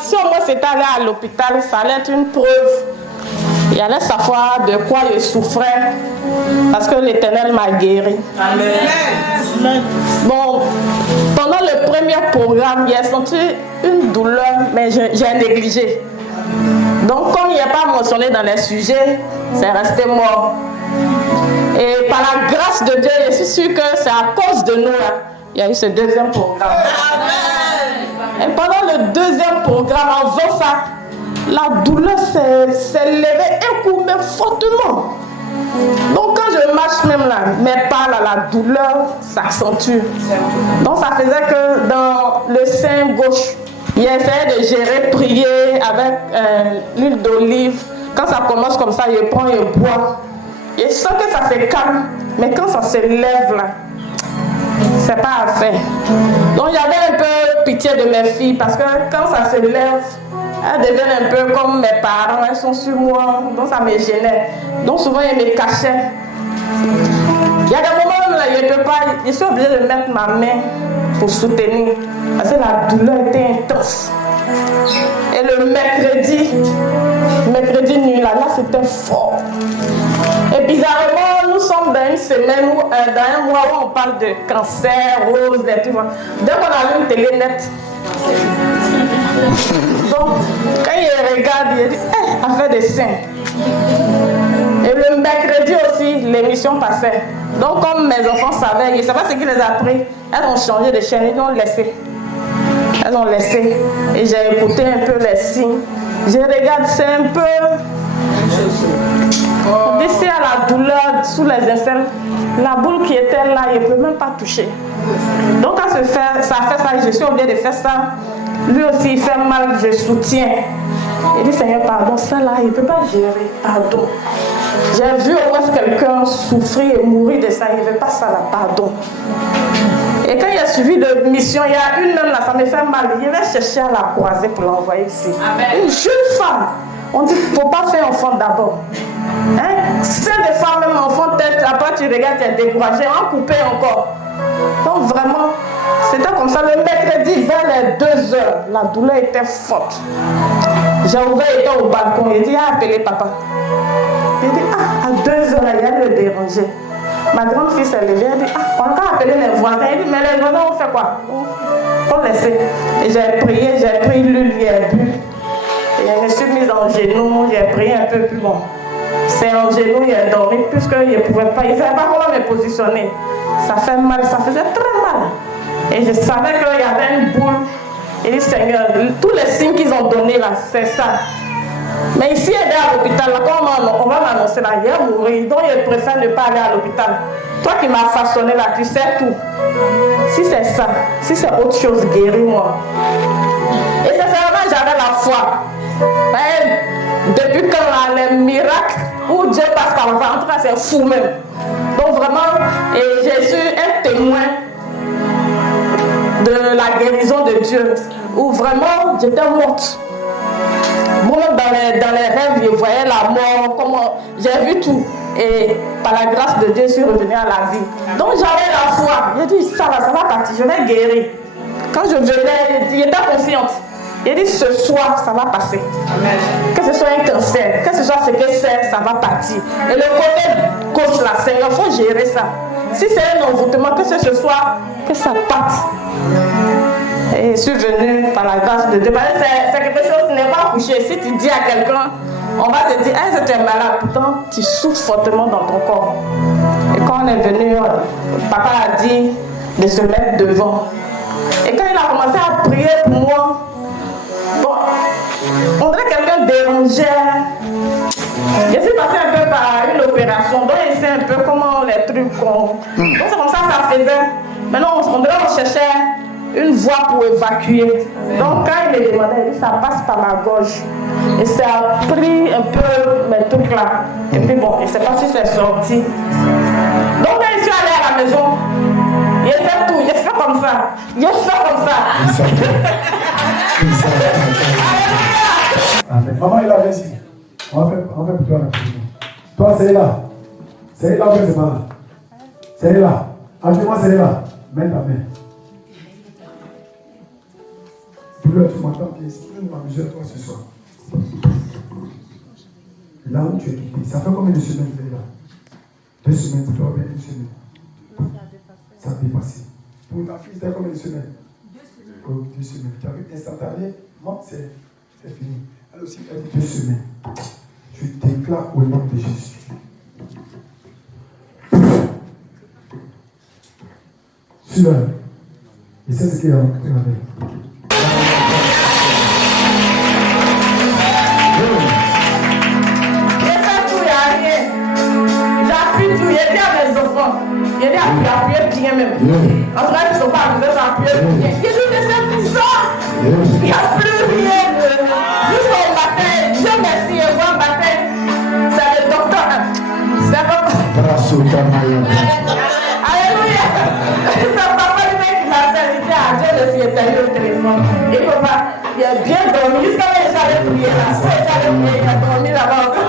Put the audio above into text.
si au moins c'était allé à l'hôpital, ça allait être une preuve. Il allait savoir de quoi je souffrais. Parce que l'Éternel m'a guéri. Amen. Bon, pendant le premier programme, j'ai senti une douleur, mais j'ai négligé. Donc, comme il n'est pas mentionné dans les sujets, c'est resté mort. Et par la grâce de Dieu, je suis sûre que c'est à cause de nous, il y a eu ce deuxième programme. Amen. Et pendant le deuxième programme, en faisant ça, la douleur s'est levée un coup, mais fortement. Donc quand je marche même là, mes pas là, la douleur s'accentue. Donc ça faisait que dans le sein gauche, j'essayais de gérer, prier avec l'huile d'olive. Quand ça commence comme ça, je prends et bois. Et je sens que ça se calme, mais quand ça se lève là, c'est pas à faire. Donc j'avais un peu pitié de mes filles parce que quand ça se lève, elles deviennent un peu comme mes parents, elles sont sur moi, donc ça me gênait. Donc souvent elles me cachaient. Il y a des moments où là, je suis obligée de mettre ma main pour soutenir parce que la douleur était intense. Et le mercredi nuit là c'était fort. Et bizarrement, nous sommes dans une semaine, dans un mois où on parle de cancer, rose, et tout. Dès qu'on a une télé nette. Donc, quand il regarde, il dit, affaire de seins. Et le mercredi aussi, l'émission passait. Donc, comme mes enfants savaient, je ne sais pas ce qui les a pris, elles ont changé de chaîne, ils ont laissé. Elles ont laissé. Et j'ai écouté un peu les signes. Je regarde, c'est un peu... D'ici à la douleur, sous les aisselles, la boule qui était là, il ne peut même pas toucher. Donc quand ça fait ça, je suis obligée de faire ça. Lui aussi, il fait mal, je soutiens. Il dit, Seigneur, pardon, ça là, il ne peut pas gérer, pardon. J'ai vu au moins quelqu'un souffrir et mourir de ça, il ne veut pas ça là, pardon. Et quand il a suivi de mission, il y a une même là, ça me fait mal. Il va chercher à la croiser pour l'envoyer ici. Amen. Une jeune femme. On dit qu'il ne faut pas faire enfant d'abord. Hein? C'est des femmes, même enfant, tête, après tu regardes, tu es découragé, on coupé encore. Donc vraiment, c'était comme ça. Le mercredi, vers les 2 heures, la douleur était forte. J'ai ouvert, il était au balcon, il dit, appelez papa. Il dit, à 2 heures, il y a le déranger. Ma grande fille s'est levée, elle dit, on va appeler les voisins. Il dit, mais les voisins, on fait quoi? On laisse. Et j'ai prié, j'ai pris l'huile, j'ai bu. Et je me suis mise en genoux, j'ai prié un peu plus bon. C'est en genoux, il a dormi, puisqu'il ne pouvait pas, il ne savait pas comment me positionner. Ça fait mal, ça faisait très mal. Et je savais qu'il y avait une boule. Il dit, Seigneur, tous les signes qu'ils ont donnés là, c'est ça. Mais ici, elle est à l'hôpital, là, quand on va m'annoncer là, il va mourir. Donc, je préfère ne pas aller à l'hôpital. Toi qui m'as façonné là, tu sais tout. Si c'est ça, si c'est autre chose, guéris-moi. Et sincèrement, j'avais la foi. Mais, depuis quand là, les miracles où Dieu passe par le ventre, en tout cas, c'est fou même. Donc, vraiment, et je suis un témoin de la guérison de Dieu, où vraiment, j'étais morte. Moi-même, dans les rêves, je voyais la mort, comment j'ai vu tout. Et par la grâce de Dieu, je suis revenue à la vie. Donc j'avais la foi. J'ai dit, ça va partir, je vais guérir. Quand je venais, j'étais confiante. J'ai dit, ce soir, ça va passer. Amen. Que ce soit un cancer, que ce soit ce que c'est, ça va partir. Et le côté gauche là, c'est il faut gérer ça. Si c'est un envoûtement, que ce soit, que ça parte. Et je suis venue par la grâce de Dieu. C'est quelque chose qui n'est pas couché. Si tu dis à quelqu'un, on va te dire, hey, tu es malade. Pourtant, tu souffres fortement dans ton corps. Et quand on est venu, papa a dit de se mettre devant. Et quand il a commencé à prier pour moi, bon, on dirait que quelqu'un dérangeait. Je suis passée un peu par une opération. Donc, je sais un peu comment les trucs. Donc, c'est comme ça que ça faisait. Maintenant, on cherchait une voie pour évacuer. Donc quand il me demandait, il dit, ça passe par ma gorge. Et ça a pris un peu mes trucs là. Et puis bon, je ne sais pas si c'est sorti. Donc quand je suis allée à la maison, j'ai fait tout, j'ai fait comme ça. J'ai fait comme ça. Maman, il a réussi. On va faire pour toi la cuisine. Toi, c'est là. C'est là où c'est pas là. C'est là. Appuie-moi, c'est là. Mets ta main. douleur, tu m'entends bien. Si tu veux m'amuser à toi ce soir. Là où tu es quitté, ça fait combien de semaines que tu es là? 2 semaines pour toi, bien 1 semaine. Ça a dépassé. Pour ta fille, c'était combien de semaines? 2 semaines. Oh, 2 semaines. Tu as vu instantanément, c'est fini. Elle aussi, elle dit 2 semaines. Tu déclares au nom de Jésus. Celui-là, il sait ce qu'il a regardé. Il y a des appuyer bien même. En tout cas, ils ne sont pas arrivés à appuyer bien. Il dit que c'est bizarre. Il n'y a plus rien. Jusqu'au matin, Dieu merci, et bon matin, c'est le docteur. C'est papa. Alléluia. C'est papa lui-même qui m'appelle. Il dit, ah, Dieu le ciel, c'est le téléphone. Et papa, il a bien dormi. Jusqu'à quand il allait prier là. Quand il allait prier, il a dormi là-bas.